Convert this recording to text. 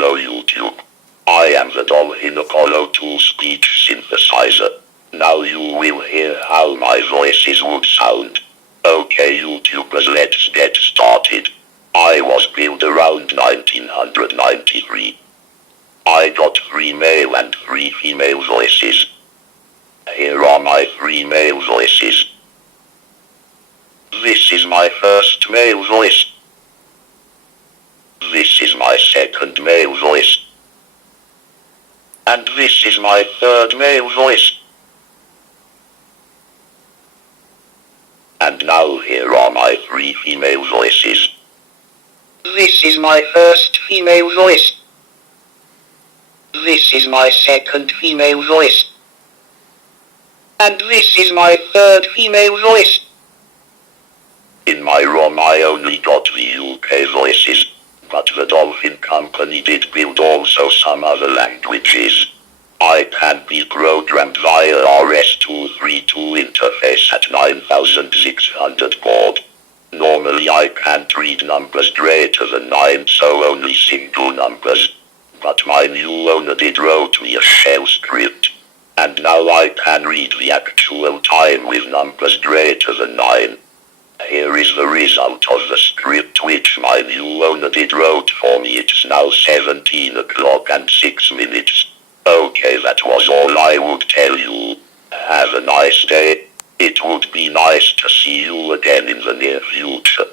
Hello YouTube. I am the Dolphin Apollo 2 speech synthesizer. Now you will hear how my voices would sound. Okay YouTubers, let's get started. I was built around 1993. I got 3 male and 3 female voices. Here are my 3 male voices. This is my first male voice. This is my second male voice. And this is my third male voice. And now here are my 3 female voices. This is my first female voice. This is my second female voice. And this is my third female voice. In my ROM I only got the UK voices, but the Dolphin company did build also some other languages. I can be programmed via RS-232 interface at 9600 baud. Normally I can't read numbers greater than 9, so only single numbers. But my new owner did wrote me a shell script, and now I can read the actual time with numbers greater than 9. Here is the result of the script which my new owner did wrote for me. It's now 17 o'clock and 6 minutes. Okay, that was all I would tell you. Have a nice day. It would be nice to see you again in the near future.